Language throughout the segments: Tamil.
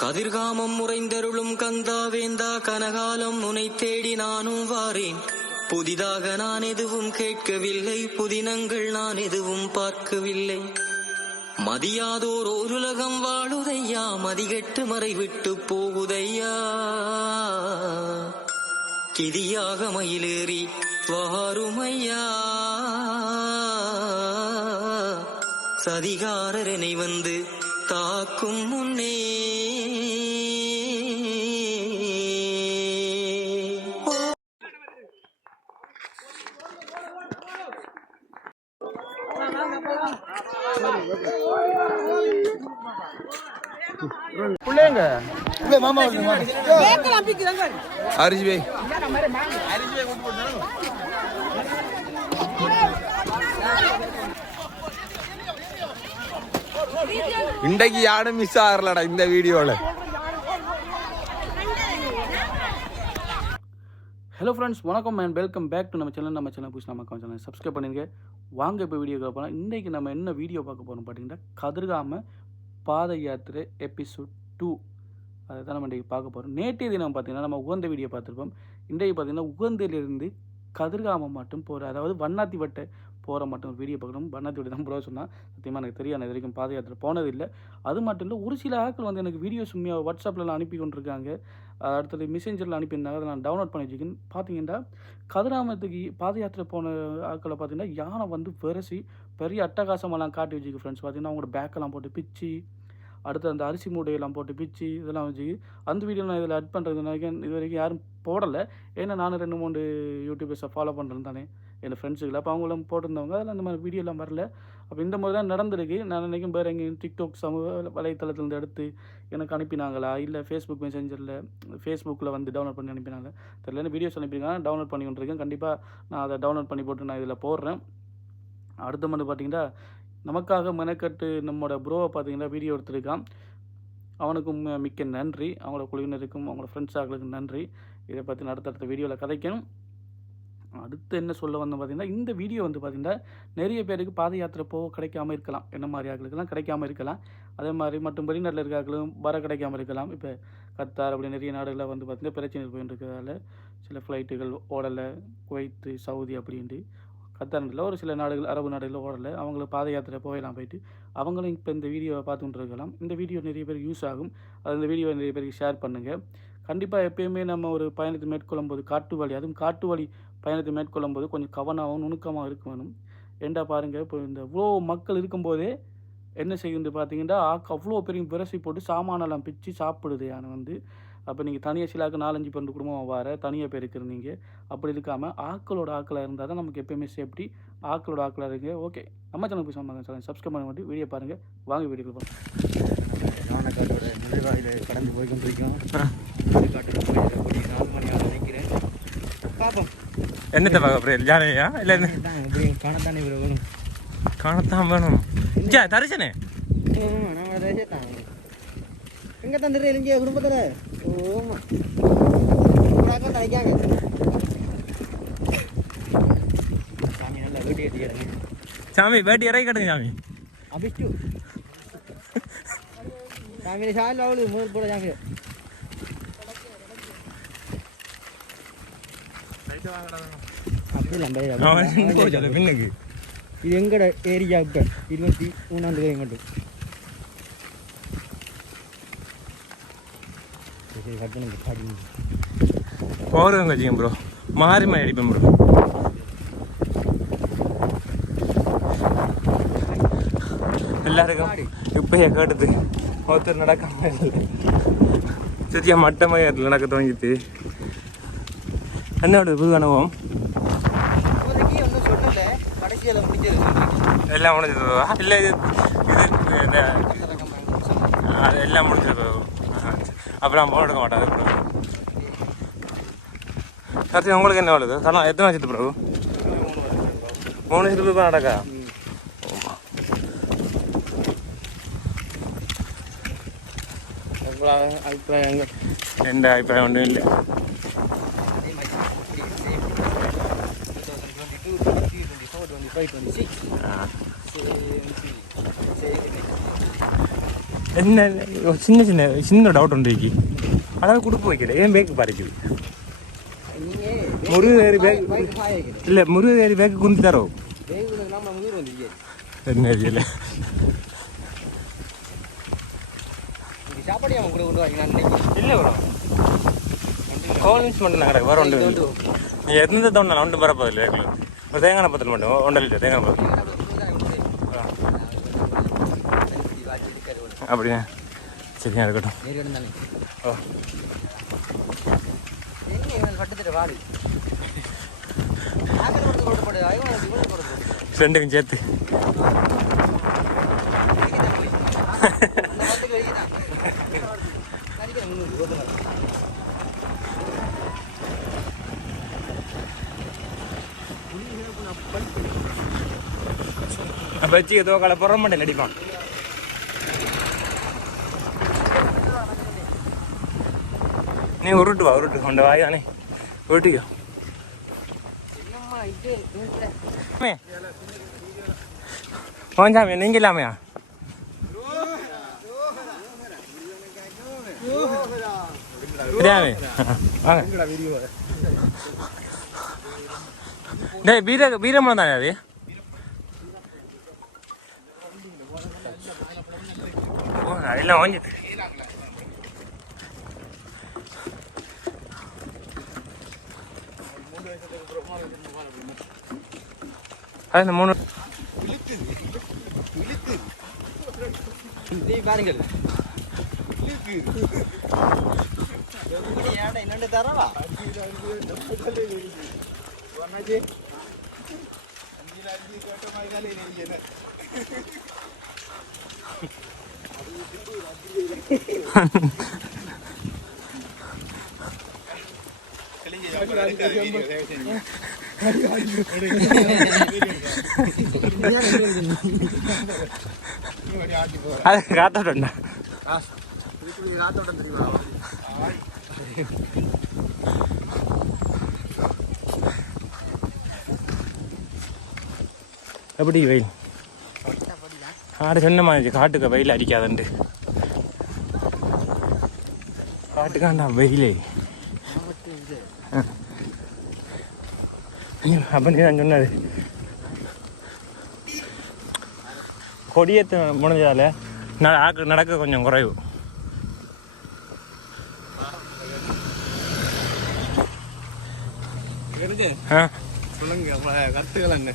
கதிர்காமம் உறைந்தருளும் கந்தாவேந்தா கனகாலம் உனை தேடி நானும் வாரேன். புதிதாக நான் எதுவும் கேட்கவில்லை, புதினங்கள் நான் எதுவும் பார்க்கவில்லை. மதியாதோர் ஓருலகம் வாழுதையா, மதிகெட்டு மறைவிட்டு போகுதையா. கிதியாக மயிலேறி வாருமையா, சதிகாரனை வந்து தாக்கும் முன்னே. இன்றைக்கு யாரும் மிஸ் ஆகலடா இந்த வீடியோல. ஹலோ ஃப்ரெண்ட்ஸ், வணக்கம் அண்ட் வெல்கம் பேக் டு நம்ம சேனல் புதுசு நம்ம சேனல் சப்ஸ்கிரைப் பண்ணிருங்க. வாங்க இப்போ வீடியோ போகலாம். இன்றைக்கி நம்ம என்ன வீடியோ பார்க்க போகிறோம் பார்த்தீங்கன்னா, கதிர்காம பாத யாத்திரை எபிசோட் 2 அதை தான் நம்ம இன்றைக்கி பார்க்க போகிறோம். நேற்றைய தினம் பார்த்திங்கன்னா நம்ம உகந்த வீடியோ பார்த்துருப்போம். இன்றைக்கு பார்த்திங்கன்னா உகந்தையிலிருந்து கதிர்காமம் மட்டும் போகிற, அதாவது வண்ணாத்தி வட்டை போகிற மட்டும் வீடியோ பார்க்கணும். வண்ணாத்தி வட்டை தான் போக சொன்னால் சத்தியமாக எனக்கு தெரியும், நான் இது வரைக்கும் பாத யாத்திரை போனதில்லை. அது மட்டும் இல்லை, ஒரு சில ஆட்கள் வந்து எனக்கு வீடியோஸ் உண்மையாக வாட்ஸ்அப்பில் அனுப்பி கொண்டிருக்காங்க, அடுத்தது மெசேஞ்சரில் அனுப்பியிருந்தாங்க. அதை நான் டவுன்லோட் பண்ணி வச்சுக்கேன். பார்த்தீங்கன்னா கதிராமத்துக்கு பாத யாத்திரை போன ஆட்களை பார்த்தீங்கன்னா யானை வந்து விரசி பெரிய அட்டகாசமெல்லாம் காட்டி வச்சுக்கு ஃப்ரெண்ட்ஸ். பார்த்தீங்கன்னா அவங்களோட பேக்கெல்லாம் போட்டு பிச்சு, அடுத்து அந்த அரிசி மூட்டையெல்லாம் போட்டு பிச்சு இதெல்லாம் வச்சு அந்த வீடியோ நான் இதில் அட் பண்ணுறது இது வரைக்கும் யாரும் போடலை. ஏன்னா நானும் 2-3 யூடியூபர்ஸை ஃபாலோ பண்ணுறேன் தானே என் ஃப்ரெண்ட்ஸுகளை. அப்போ அவங்களும் போட்டிருந்தவங்க அதில் அந்த மாதிரி வீடியோலாம் வரல. அப்போ இந்த மாதிரி தான் நடந்திருக்கு. நான் நினைக்கும் வேறு எங்கேயும் டிக்டாக் சமூக வலைத்தளத்துலேருந்து எடுத்து எனக்கு அனுப்பினாங்களா, இல்லை ஃபேஸ்புக் மெசேஞ்சரில் ஃபேஸ்புக்கில் வந்து டவுன்லோட் பண்ணி அனுப்பினாங்க தெரியல. வீடியோஸ் அனுப்பியிருக்காங்க, டவுன்லோட் பண்ணி கொண்டிருக்கேன். கண்டிப்பாக நான் அதை டவுன்லோட் பண்ணி போட்டு நான் இதில் போடுறேன். அடுத்த மட்டும் பார்த்திங்கன்னா நமக்காக மெனக்கட்டு நம்மளோட ப்ரோவை பார்த்திங்கன்னா வீடியோ எடுத்துருக்கான். அவனுக்கும் மிக்க நன்றி, அவங்களோட குழுவினருக்கும் அவங்களோட ஃப்ரெண்ட்ஸ் ஆகளுக்கும் நன்றி. இதை பற்றி அடுத்தடுத்த வீடியோவில் கதைக்கணும். அடுத்து என்ன சொல்ல வந்தோம் பார்த்திங்கன்னா, இந்த வீடியோ வந்து பார்த்திங்கன்னா நிறைய பேருக்கு பாத யாத்திரை போக கிடைக்காம இருக்கலாம். என்ன மாதிரி ஆட்களுக்கெல்லாம் கிடைக்காம இருக்கலாம். அதே மாதிரி மற்றும் வெளிநாட்டில் இருக்காங்களும் வர கிடைக்காம இருக்கலாம். இப்போ கத்தார் அப்படி நிறைய நாடுகளில் வந்து பார்த்திங்கன்னா பிரச்சனை போயிட்டு இருக்கிறதால சில ஃப்ளைட்டுகள் ஓடலை. குவைத்து, சவுதி அப்படின்ட்டு கத்தாரில் ஒரு சில நாடுகள், அரபு நாடுகளில் ஓடலை. அவங்களுக்கு பாத யாத்திரை போகலாம் போயிட்டு அவங்களும் இப்போ இந்த வீடியோவை பார்த்துட்டு இருக்கலாம். இந்த வீடியோ நிறைய பேருக்கு யூஸ் ஆகும். அது இந்த வீடியோவை நிறைய பேருக்கு ஷேர் பண்ணுங்கள். கண்டிப்பாக எப்போயுமே நம்ம ஒரு பயணத்தை மேற்கொள்ளும் போது காட்டு வழி பயணத்தை மேற்கொள்ளும் போது கொஞ்சம் கவனமாகவும் நுணுக்கமாக இருக்க வேணும். ஏண்டா பாருங்கள், இப்போ இந்த இவ்வளோ மக்கள் இருக்கும்போதே என்ன செய்யுது பார்த்தீங்கன்னா, அவ்வளோ பெரிய விரசி போட்டு சாமானெல்லாம் பிச்சு சாப்பிடுது யானை வந்து. அப்போ நீங்கள் தனியாக சிலாக்கு 4-5 பேர் குடும்பமாக வர தனியாக பேர் இருக்கிறீங்க. அப்படி இருக்காமல் ஆட்களாக இருந்தால் தான் நமக்கு எப்போயுமே சேஃப்டி. ஆட்களாக இருங்க. ஓகே, நம்ம சேனல் போய் சேனல் சப்ஸ்கிரைப் பண்ண மாட்டி வீடியோ பாருங்கள். வாங்க வீடியோக்கு போகிறோம். நானக்காட்டோட நுழைவாயில் கடந்து போய் கொண்டிருக்கோம். நாலு மணி ஆக நினைக்கிறேன். பார்ப்போம் என்னத்தை பார்க்க அப்புறம் ஜானையா இல்லை காணத்தானே இவ்வளோ வேணும், காணத்தான் வேணும். தரிசனே நம்ம தான் எங்கே தந்துடுற இங்கே குடும்பத்தில் ஓமா நினைக்காங்க. சாமி நல்லா வேட்டி கட்டிக்கிறேங்க. சாமி வேட்டி இறக்கி கட்டுங்க சாமி. அபிஷ்டு சாமியில் சாயில் அவளு முதல் போட சாமி அப்படி இல்லை. பின்னுக்கு இது எங்கட ஏரியா இப்போ 23 மட்டும் போகிறவங்க வச்சுக்கேன் ப்ரோ. மாறி அடிப்பேன் ப்ரோ. எல்லாருக்கும் இப்பயே கேட்டது ஒருத்தர் நடக்காம இல்லை. சரியா மட்டமாக நடக்க துவங்கிட்டு என்னோட புது அனுபவம் எல்லாம் முடிஞ்சதுவா இல்லை? இது எல்லாம் முடிஞ்சது. அப்புறம் போன் எடுக்க மாட்டாது ப்ரோ. சரி, உங்களுக்கு என்ன வருது? ஆனால் எத்தனை வருஷத்து ப்ரோ? 3 வருஷத்துக்கு தான் நடக்கா? அபிப்பிராயம் எந்த அபிப்பிராயம் ஒன்றும் இல்லை. 25, 26. என்ன சின்ன சின்ன சின்ன டவுட் உண்டு இருக்கு. அதாவது கொடுப்பு வைக்கல ஏன் பேக்கு பறிக்குது முருகேரி பேக் இல்லை முருகேரி பேக்கு குந்தி தரோம் என்ன இல்லை சாப்பாடு கூட கொண்டு வாங்க இல்லை வரும் கோவின்ஸ் மட்டும் நாங்கள் வர ஒன்று நீ எந்த தோணலாம் ஒன்றும் பரப்பதில்லை ஒரு தேங்காய் பத்தில் மட்டும் ஒன்றில் இல்லை தேங்காய் பத்தில் அப்படியா சரியா இருக்கட்டும். ஓ ஃப்ரெண்டுக்கும் சேர்த்து வச்சு ஏதோ காலை புற மாட்டேன் அடிப்பான். நீ உருட்டு வா உருட்டு கொண்ட வாய் தானே உருட்டிக்கோ. போஞ்சாமியா நீங்க இல்லாமையா வாங்க டேய் வீரமலம் தானே அது எல்லாம் வாங்கிட்டு அது இந்த 3 பாருங்கள் என்னண்டு தரவா அது காத்தோட்டா காத்தோட்டம் தெரியுமா எப்படி வெயில் ஆடு சொன்ன மாதிரி காட்டுக்கு வெயில் அடிக்காதண்டு காட்டுக்காண்டா வெயிலே அப்போ நீ நான் சொன்னது கொடியேற்ற முடிஞ்சதால நடக்க கொஞ்சம் குறைவு. சொல்லுங்க கருத்துக்கள் என்ன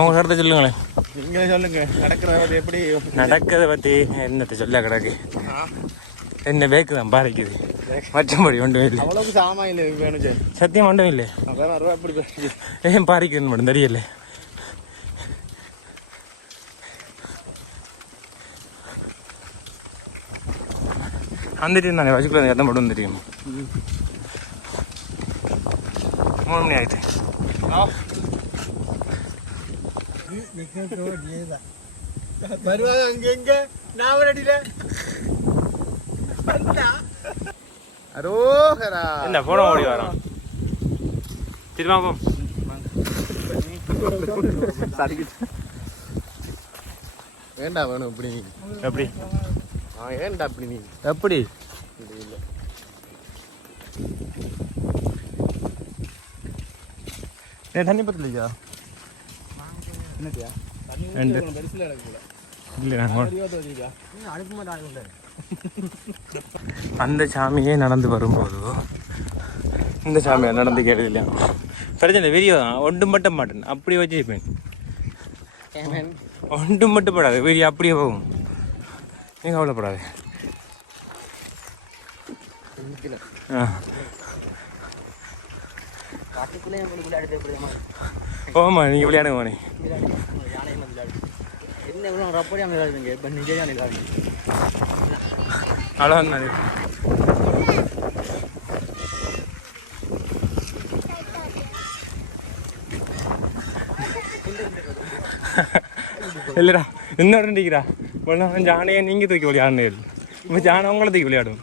உங்க கருத்தை சொல்லுங்களேன். நீங்க சொல்லுங்க நடக்கிறது எப்படி நடக்கிறத பற்றி என்னத்தை சொல்ல கிடக்கு என்ன பேக்கு தான் பாதிக்குது மற்றபடி ஒன்றும் இல்லை. அவ்வளவு சாமா இல்லை வேணும் சத்தியம் ஒன்றும் இல்லை. எப்படி ஏன் பாதிக்குதுன்னு மட்டும் தெரியல. வந்துட்டு இருந்தாங்க வச்சுக்குள்ள எத்தனை மட்டும் தெரியும். 3 மணி ஆயிடுச்சு. வருவாங்க அங்க எங்க நாவலடியில அரோகரா என்ன போன ஓடி வரோம் திரும்ப வேண்டாம் வேணும் இப்படி எப்படி ஏன்டா அப்படி நீ எப்படி தண்ணி பத்தலையா என்னத்தியா அந்த சாமியே நடந்து வரும்போது இந்த சாமியை நடந்து கேட்டது இல்லையா பிரச்சனை வீடியோ தான் ஒன்றும் மட்டும் மாட்டேன் அப்படியே வச்சுருப்பேன். ஒன்றும் மட்டும் படாது வீடியோ அப்படியே போகும். நீங்கள் கவலைப்படாது. ஓமா நீங்கள் விளையாடுங்க மணி அவ்வளோதான். இல்லைடா இன்னும் நிற்கிறா ஜானையை நீங்கள் தூக்கி விளையாடுனே இப்போ ஜானை உங்களை தூக்கி விளையாடும்.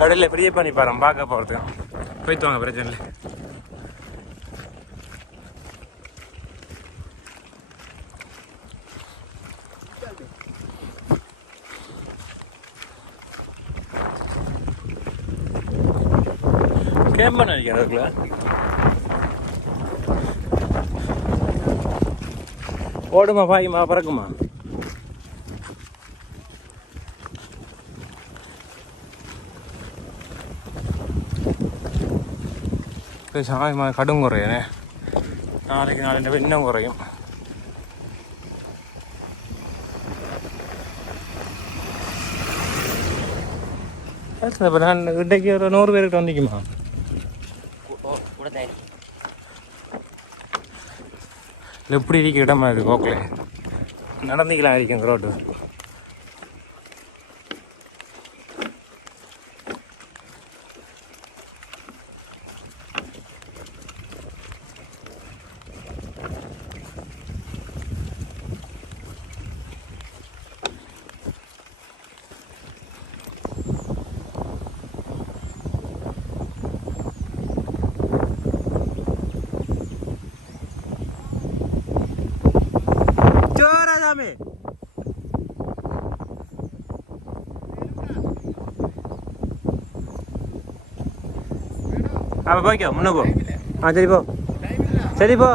கடையில் பெரிய பண்ணி பாரு பார்க்க போகிறதுக்கு போய்த்து வாங்க பிரச்சனை இல்லை. கேம் பண்ண நினைக்கிறேன் அதுக்குள்ள ஓடுமா பாயுமா பறக்குமா சாயமா கடும் குறையனே நாளைக்கு நாளை இன்னும் குறையும் இப்போ நான் இன்றைக்கு ஒரு 100 பேர்கிட்ட வந்திக்குமா எப்படி இருக்க இடமா இது கோக்கில் நடந்துக்கலாம் இருக்கும் ரோடு அப்போ போய்க்கோ முன்ன போ சரி போ சரி போ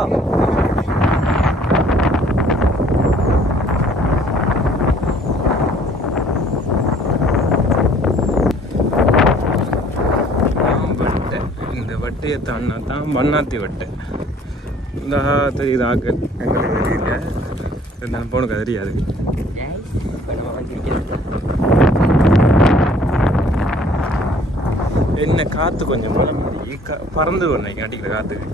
இந்த வட்டையை தாண்டா தான் வண்ணாத்தி வட்டை இந்த தெரியுது ஆக்கள் எங்களுக்கு தெரியல இருந்தாலும் போனுக்கு தெரியாது என்ன காற்று கொஞ்சம் மழை மாதிரி பறந்து வரணும் அடிக்கிற காற்றுக்கு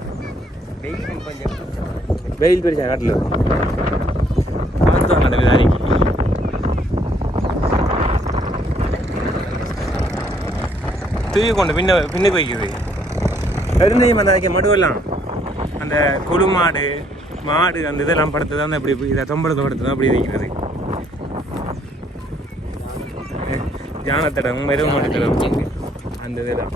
வெயில் பெருசா காட்டில் காற்று வாங்க விதாரிக்கு தூக்கி கொண்டு பின்னுக்கு வைக்குது இருந்தையும் அந்த மடுவெல்லாம் அந்த கொழு மாடு அந்த இதெல்லாம் படுத்து தான் இப்படி இதை தொம்பளத்தை படுத்து தான் அப்படி வைக்கிறது ஜானத்தடம் வெறும் மாடு தடம் அந்த இதுதான்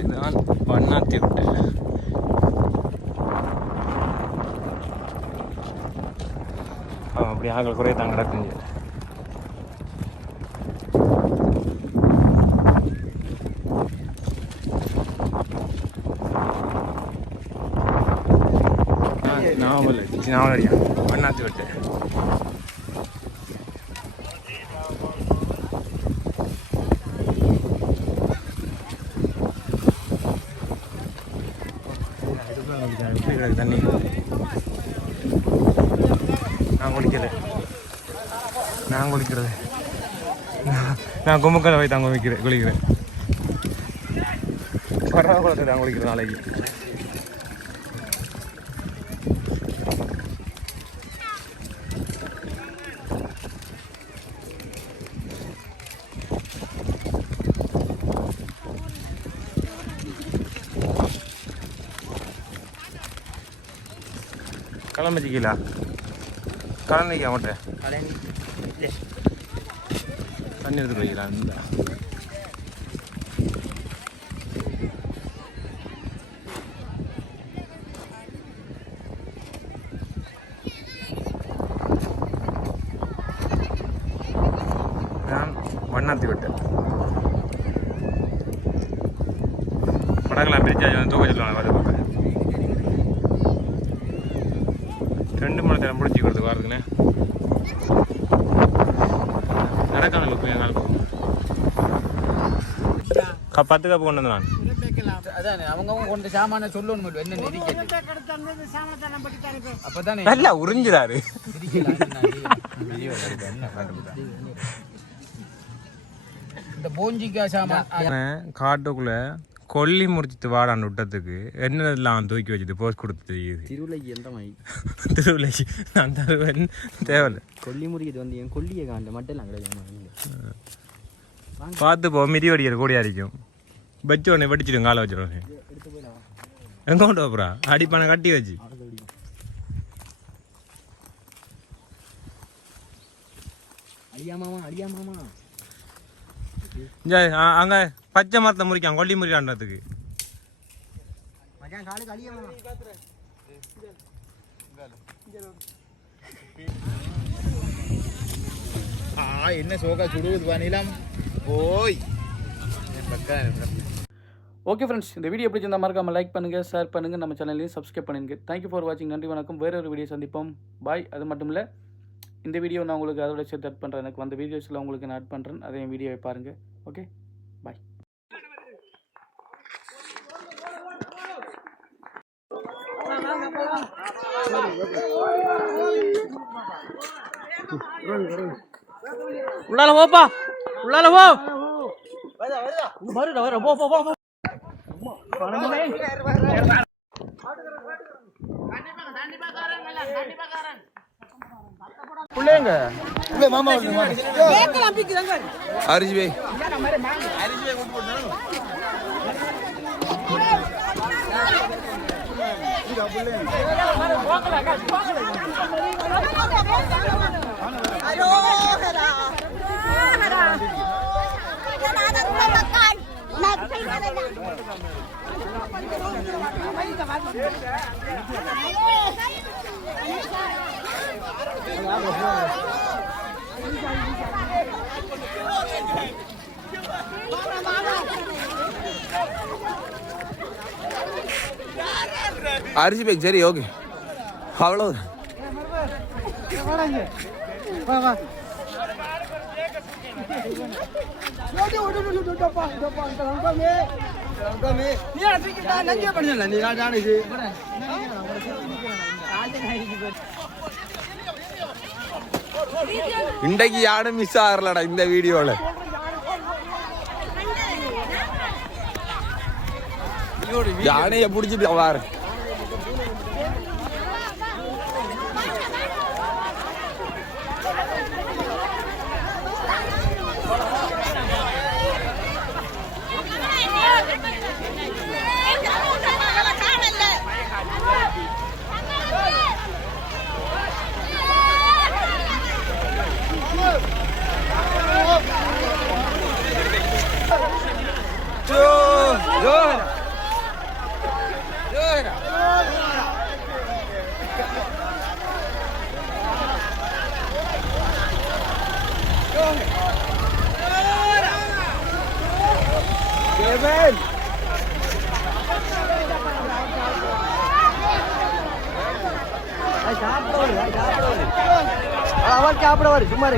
இதுதான் வண்ணாத்தி விட்டு அப்படி ஆகல் குறைய தான் கிடக்குங்க நாவலடியா வண்ணாத்தி விட்டு தண்ணி நான் குளிக்கிறது நான் கும்பக்கரை போய் தான் குளிக்கிறேன் பரவாயில்ல தான் குளிக்கிறேன் நாளைக்கு கிளம்பிச்சிக்கலா கலந்துக்க மாட்டேன் தண்ணி எடுத்து போய்க்கலாம் இந்த நான் வண்ணாத்தி விட்டேன் படங்களாம் பிரிச்சு வந்து தூக்க சொல்லுவாங்க வந்து பார்க்க 2 மணி நேரம் முடிச்சுக்கிறது வாரதுக்குண்ணே நடக்கான போய் என்னால் போகும் 10 கப்பு கொண்டு வந்து நான் அவங்க கொண்டு சாமான சொல்லணும் அப்பதானே நல்லா உறிஞ்சுறாரு இந்த போஞ்சிக்கா சாமான் காட்டுக்குள்ள கொல்லி முடிச்சிட்டு வாடான்னு விட்டதுக்கு என்னெல்லாம் தூக்கி வச்சுட்டு போஸ்ட் கொடுத்து தெரியுது திருவிழாக்கு நான் தருவேன் தேவையில்ல கொல்லி முறிக்குது வந்து என் கொல்லியை காண்ட மட்டும் கிடையாது பார்த்து போ மிதி வடிக்கிற கூடியா இருக்கும் வச்ச உடனே வெடிச்சிடும் காலை வச்ச உடனே எங்க கொண்டு போறா அடிப்பான கட்டி வச்சு அடியா மாமா அங்க பச்சை மரத்தை முறிக்கான் கொல்லி முறிக்கான்றதுக்கு என்ன சோகா சுடுவது பண்ணிலாம் போய் ஓகே ஃப்ரெண்ட்ஸ், இந்த வீடியோ பிடிச்சிருந்தா மறக்காம லைக் பண்ணுங்கள், ஷேர் பண்ணுங்கள், நம்ம சேனலையும் சப்ஸ்கிரைப் பண்ணுங்கள். தேங்க்யூ ஃபார் வாட்சிங். நன்றி, வணக்கம். வேற ஒரு வீடியோ சந்திப்போம். பாய். அது மட்டும் இல்லை, இந்த வீடியோ நான் உங்களுக்கு அதோட சேர்த்து ஆட் பண்ணுறேன். எனக்கு வந்த வீடியோஸில் உங்களுக்கு நான் ஆட் பண்ணுறேன். அதையும் வீடியோவை பாருங்கள். ஓகே, பாய். உள்ளால போப்பா, உள்ளால போ. வர போ போ போ. பிள்ளைங்க மாமா அரிசி பை அரிசி பேக் சரி ஓகே அவ்வளவுதான். இன்றைக்கு யாரும் மிஸ் ஆகலடா இந்த வீடியோல. யானைய பிடிச்சிட்டு வாரு. சாப்பிட வரு சும்மா